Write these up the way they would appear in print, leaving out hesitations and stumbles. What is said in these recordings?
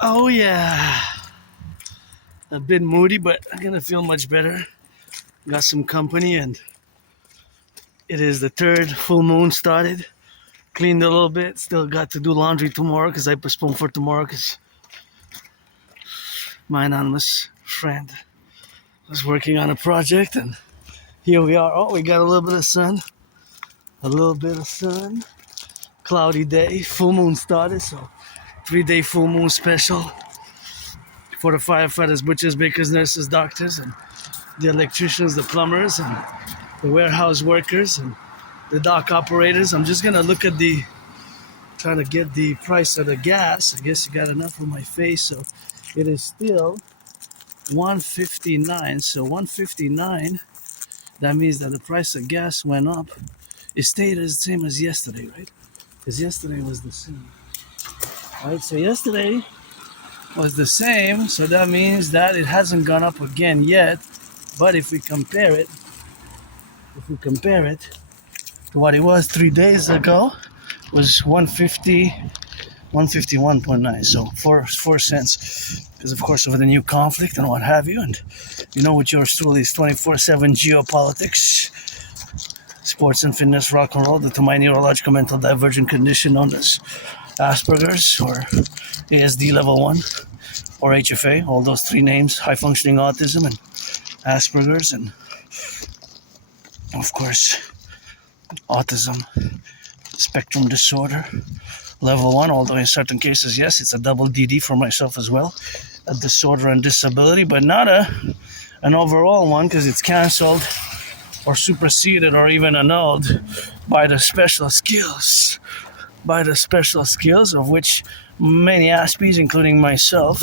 Oh yeah, a bit moody, but I'm gonna feel much better. Got some company, and it is the third full moon started. Cleaned a little bit. Still got to do laundry tomorrow because I postponed for tomorrow because my anonymous friend was working on a project, and here we are. Oh, we got a little bit of sun. A little bit of sun. Cloudy day. Full moon started, so 3-day full moon special for the firefighters, butchers, bakers, nurses, doctors, and the electricians, the plumbers, and the warehouse workers, and the dock operators. I'm just gonna look at trying to get the price of the gas. I guess you got enough on my face, so it is still 159. So 159, that means that the price of gas went up. It stayed the same as yesterday, right? Because yesterday was the same. Right, so yesterday was the same, so that means that it hasn't gone up again yet. But if we compare it to what it was 3 days ago, it was 151.9, so 4 cents, because of course of the new conflict and what have you. And you know what yours truly is 24/7 geopolitics, sports and fitness, rock and roll, due to my neurological mental divergent condition known as Asperger's or ASD level 1 or HFA, all those three names, high functioning autism and Asperger's, and of course autism spectrum disorder level 1, although in certain cases, yes, it's a double DD for myself as well, a disorder and disability, but not an overall one, because it's cancelled or superseded or even annulled by the special skills of which many Aspies, including myself,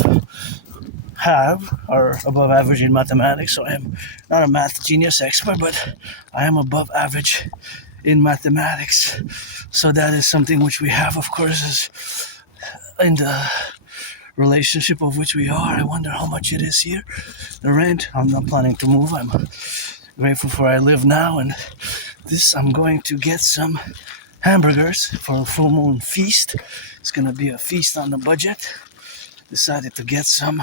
are above average in mathematics. So I am not a math genius expert, but I am above average in mathematics. So that is something which we have, of course, is in the relationship of which we are. I wonder how much it is here. The rent, I'm not planning to move. I'm grateful for where I live now, and I'm going to get some hamburgers for a full moon feast. It's gonna be a feast on the budget. Decided to get some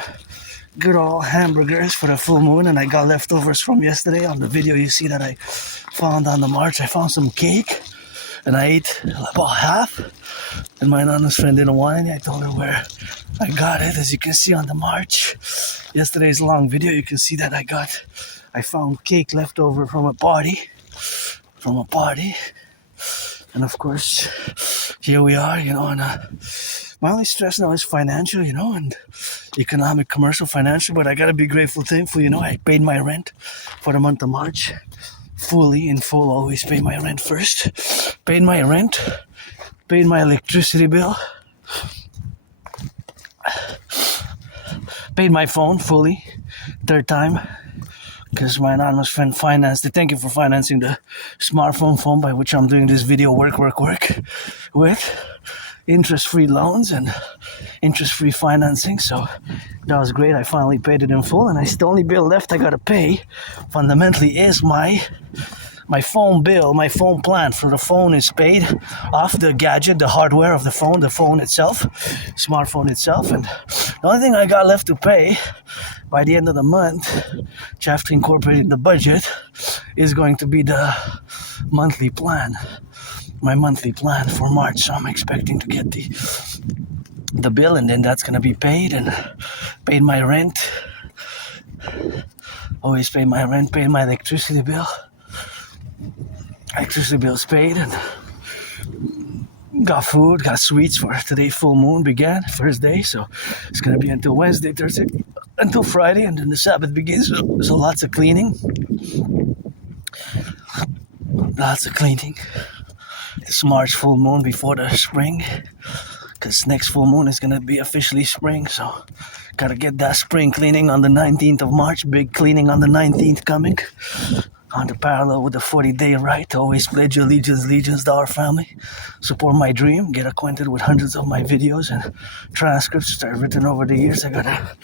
good old hamburgers for the full moon, and I got leftovers from yesterday. On the video you see that I found on the march, I found some cake and I ate about half, and my anonymous friend didn't want any. I told her where I got it. As you can see on the march, yesterday's long video, you can see that I found cake left over from a party, and of course here we are, and my only stress now is financial, and economic, commercial, financial, but I gotta be grateful, thankful, I paid my rent for the month of March, fully, in full, always pay my rent first, paid my rent, paid my electricity bill, paid my phone fully, third time, because my anonymous friend financed it. Thank you for financing the smartphone phone by which I'm doing this video work with interest-free loans and interest-free financing. So that was great. I finally paid it in full, and the only bill left I gotta pay fundamentally is my phone bill, my phone plan for the phone is paid off, the gadget, the hardware of the phone itself, smartphone itself, and the only thing I got left to pay by the end of the month, which I have to incorporate in the budget, is going to be the monthly plan, my monthly plan for March. So I'm expecting to get the bill, and then that's going to be paid, and paid my rent, always pay my rent, paid my electricity bill. Electricity bill's paid, and got food, got sweets for today. Full moon began, first day, so it's gonna be until Wednesday, Thursday, until Friday, and then the Sabbath begins. So lots of cleaning. This March full moon before the spring, because next full moon is gonna be officially spring. So gotta get that spring cleaning on the 19th of March. Big cleaning on the 19th coming. On the parallel with the 40-day right to always pledge allegiance to our family, support my dream, get acquainted with hundreds of my videos and transcripts that I've written over the years. I gotta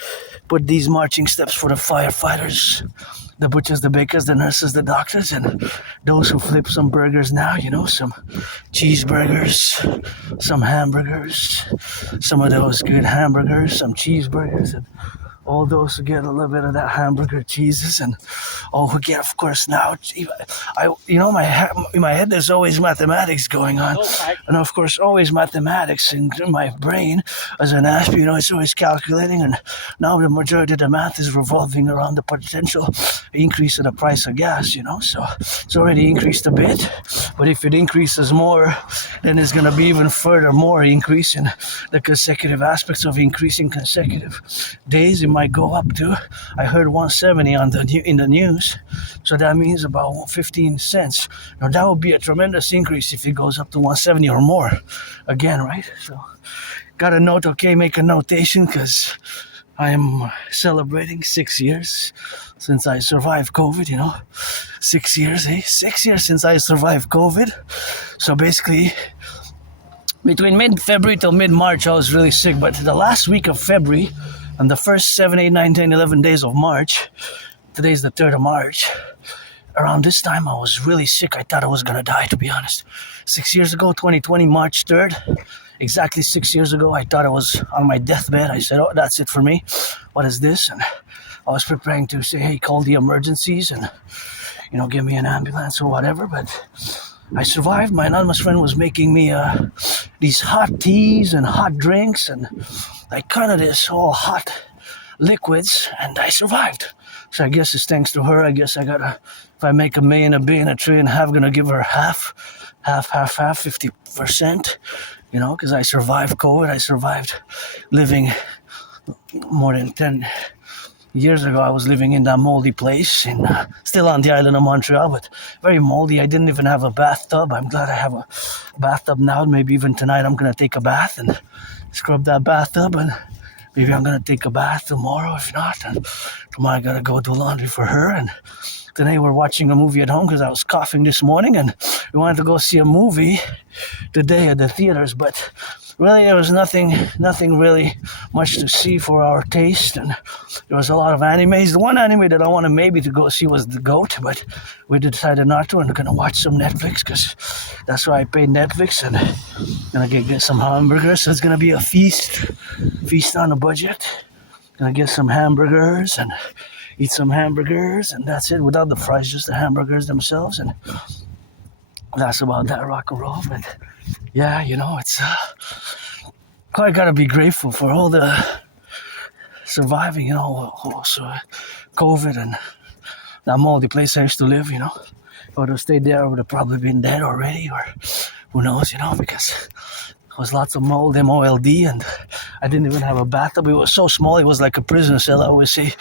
put these marching steps for the firefighters, the butchers, the bakers, the nurses, the doctors, and those who flip some burgers now, some cheeseburgers, some hamburgers, some of those good hamburgers, some cheeseburgers, and all those who get a little bit of that hamburger cheeses, and all who get, of course, now, in my head there's always mathematics going on, and of course always mathematics in my brain as an Aspie, it's always calculating, and now the majority of the math is revolving around the potential increase in the price of gas, so it's already increased a bit, but if it increases more, then it's going to be even further more increase in the consecutive aspects of increasing consecutive days. It might go up to, I heard 170 in the news, so that means about 15 cents. Now that would be a tremendous increase if it goes up to 170 or more again, right? So got a note, okay, make a notation, because I am celebrating 6 years since I survived COVID, 6 years, 6 years since I survived COVID. So basically, between mid-February till mid-March, I was really sick, but the last week of February and the first 7, 8, 9, 10, 11 days of March, today's the 3rd of March, around this time I was really sick. I thought I was going to die, to be honest. 6 years ago, 2020, March 3rd, exactly 6 years ago, I thought I was on my deathbed. I said, oh, that's it for me. What is this? And I was preparing to say, hey, call the emergencies and, give me an ambulance or whatever, but I survived. My anonymous friend was making me these hot teas and hot drinks and like kind of this all hot liquids, and I survived. So I guess it's thanks to her. I guess I gotta, if I make $1 million, $1.5 billion, $1.5 trillion, gonna give her half, 50%, because I survived COVID. I survived living more than 10 years ago. I was living in that moldy place, still on the island of Montreal, but very moldy. I didn't even have a bathtub. I'm glad I have a bathtub now. Maybe even tonight I'm gonna take a bath and scrub that bathtub, and maybe I'm gonna take a bath tomorrow. If not, and tomorrow I gotta go do laundry for her. And today we're watching a movie at home because I was coughing this morning, and we wanted to go see a movie today at the theaters, but really there was nothing really much to see for our taste, and there was a lot of animes. The one anime that I wanted maybe to go see was The Goat, but we decided not to, and we're gonna watch some Netflix because that's why I paid Netflix, and gonna get some hamburgers. So it's gonna be a feast on a budget. Gonna get some hamburgers and eat some hamburgers, and that's it, without the fries, just the hamburgers themselves, and that's about that, rock and roll. But yeah, it's I gotta be grateful for all the surviving, also COVID and that moldy place I used to live. If I would have stayed there, I would have probably been dead already, or who knows, because there was lots of mold, M-O-L-D, and I didn't even have a bathtub. It was so small, it was like a prison cell. I always say,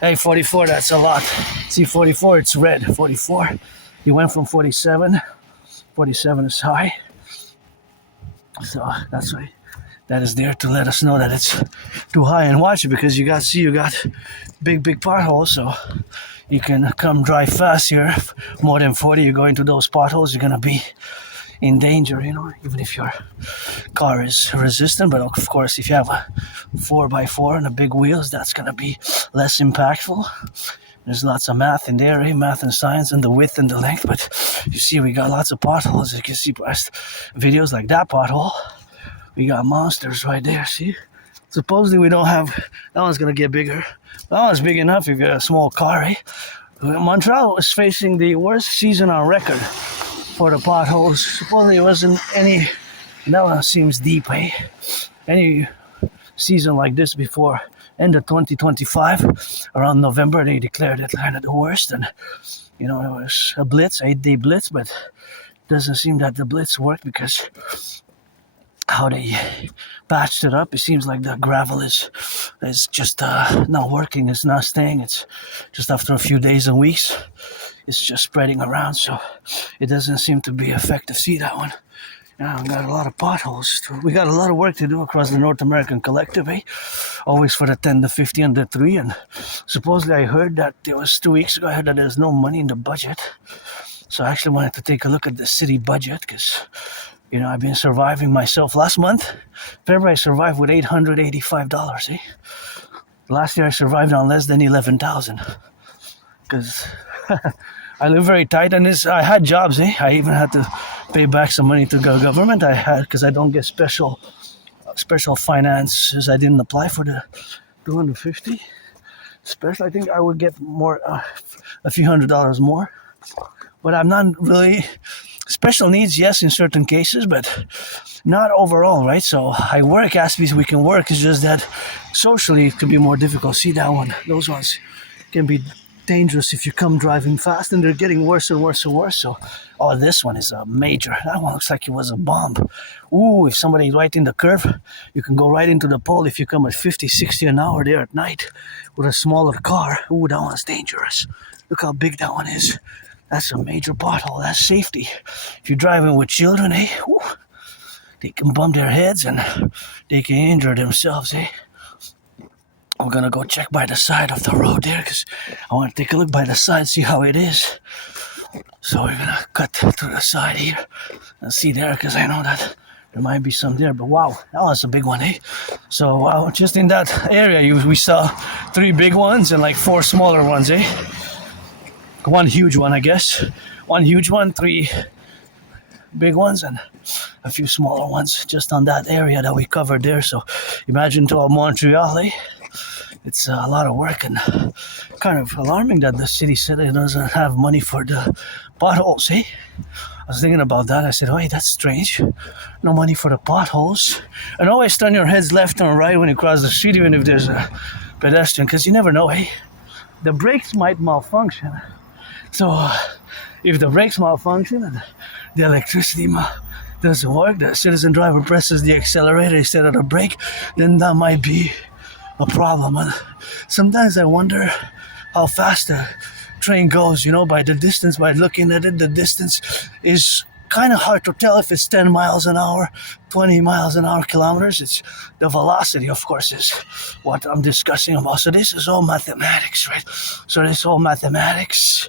hey, 44, that's a lot. See, 44, it's red. 44, you went from 47. 47 is high. So that's why that is there to let us know that it's too high. And watch it, because you got big potholes, so you can come drive fast here. More than 40, you go into those potholes, you're gonna be in danger, even if your car is resistant. But of course, if you have a 4x4 and a big wheels, that's gonna be less impactful. There's lots of math in there, math and science, and the width and the length. But you see, we got lots of potholes. You can see past videos like that pothole. We got monsters right there, see? Supposedly we don't have, that one's gonna get bigger. That one's big enough if you got a small car, Montreal was facing the worst season on record for the potholes. Supposedly it wasn't any, that one seems deep, any season like this before end of 2025, around November, they declared it kind of the worst, and it was a blitz, 8-day blitz, but it doesn't seem that the blitz worked, because how they patched it up, it seems like the gravel is just not working, it's not staying, it's just after a few days and weeks, it's just spreading around, so it doesn't seem to be effective. See that one? Yeah, we got a lot of potholes. We got a lot of work to do across the North American Collectif, always for the 10 to 50 and the 3. And supposedly I heard that it was 2 weeks ago, I heard that there's no money in the budget. So I actually wanted to take a look at the city budget, because, I've been surviving myself. Last month, February, I survived with $885, Last year I survived on less than 11,000 because I live very tight, and I had jobs. I even had to pay back some money to the government. I had because I don't get special finances. I didn't apply for the 250 special. I think I would get more, a few $100s more. But I'm not really special needs. Yes, in certain cases, but not overall, right? So I work Aspies. We can work. It's just that socially it could be more difficult. See that one? Those ones can be dangerous if you come driving fast, and they're getting worse and worse and worse. So, oh, this one is a major. That one looks like it was a bomb. Ooh, if somebody right in the curve, you can go right into the pole if you come at 50, 60 an hour there at night with a smaller car. Ooh, that one's dangerous. Look how big that one is. That's a major pothole. That's safety. If you're driving with children, ooh, they can bump their heads and they can injure themselves, I'm gonna go check by the side of the road there because I want to take a look by the side, see how it is. So we're gonna cut through the side here and see there, because I know that there might be some there. But wow, that was a big one, So wow, just in that area we saw 3 big ones and like 4 smaller ones, 1 huge one, I guess. 1 huge one, 3 big ones, and a few smaller ones just on that area that we covered there. So imagine to Montreal, It's a lot of work, and kind of alarming that the city said it doesn't have money for the potholes, I was thinking about that. I said, oh, hey, that's strange. No money for the potholes. And always turn your heads left and right when you cross the street, even if there's a pedestrian, because you never know, the brakes might malfunction. So if the brakes malfunction and the electricity doesn't work, the citizen driver presses the accelerator instead of the brake, then that might be a problem. And sometimes I wonder how fast a train goes, by the distance. By looking at it, the distance is kind of hard to tell if it's 10 miles an hour, 20 miles an hour kilometers. It's the velocity, of course, is what I'm discussing about. So this is all mathematics, right? So this is all mathematics.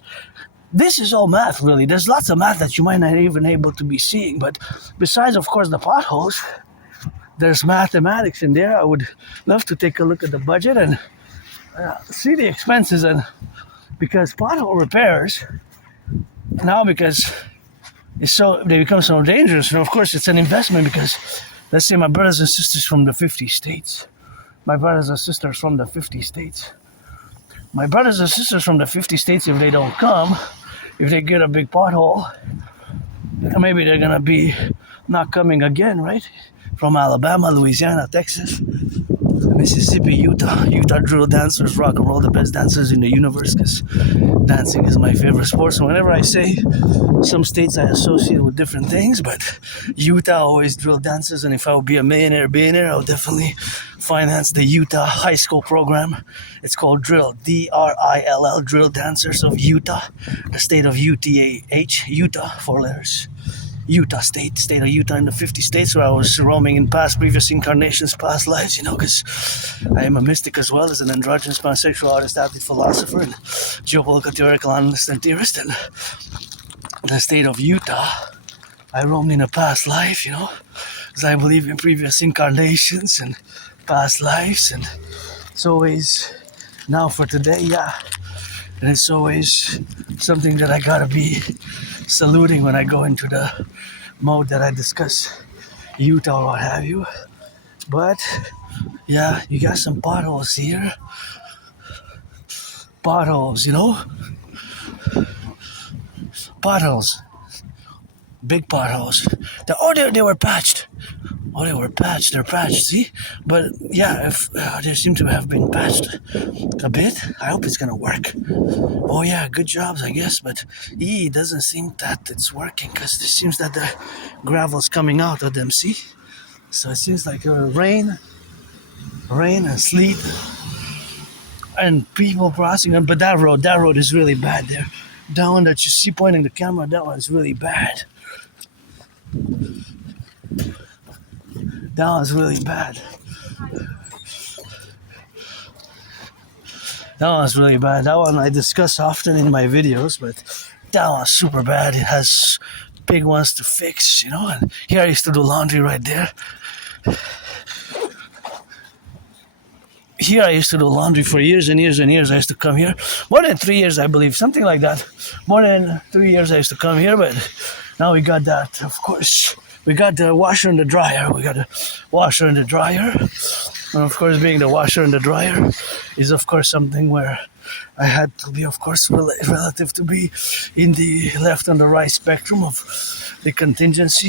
This is all math, really. There's lots of math that you might not even able to be seeing. But besides, of course, the potholes, there's mathematics in there. I would love to take a look at the budget and see the expenses. And because pothole repairs now, because they become so dangerous, and of course it's an investment, because let's say my brothers and sisters from the 50 states. My brothers and sisters from the 50 states. My brothers and sisters from the 50 states, if they don't come, if they get a big pothole, maybe they're gonna be not coming again, right? From Alabama, Louisiana, Texas, Mississippi, Utah drill dancers, rock and roll, the best dancers in the universe, because dancing is my favorite sport. So whenever I say some states, I associate with different things, but Utah always drill dancers, and if I would be a billionaire, I would definitely finance the Utah high school program. It's called Drill, DRILL, Drill Dancers of Utah, the state of UTAH, Utah, 4 letters. Utah state of Utah in the 50 states, where I was roaming in previous incarnations, past lives, because I am a mystic as well as an androgynous pansexual artist, athlete, philosopher, and geopolitical theoretical analyst and theorist. And the state of Utah, I roamed in a past life, because I believe in previous incarnations and past lives, and it's always now for today, and it's always something that I gotta be saluting when I go into the mode that I discuss Utah or what have you. But you got some potholes here. Potholes, potholes, big potholes. They were patched. Oh, they're patched, see? But if they seem to have been patched a bit. I hope it's gonna work. Oh yeah, good jobs, I guess, but it doesn't seem that it's working, because it seems that the gravel's coming out of them, see? So it seems like rain and sleet and people crossing them. But that road is really bad there. That one that you see pointing the camera, that one's really bad. That one's really bad. That one's really bad. That one I discuss often in my videos, but that one's super bad. It has big ones to fix, and here I used to do laundry right there. here I used to do laundry for years and years and years. I used to come here more than 3 years, I believe, something like that. More than 3 years I used to come here, but now we got that. Of course, we got the washer and the dryer. We got the washer and the dryer, and of course, being the washer and the dryer is of course something where I had to be, of course, relative to be in the left and the right spectrum of the contingency.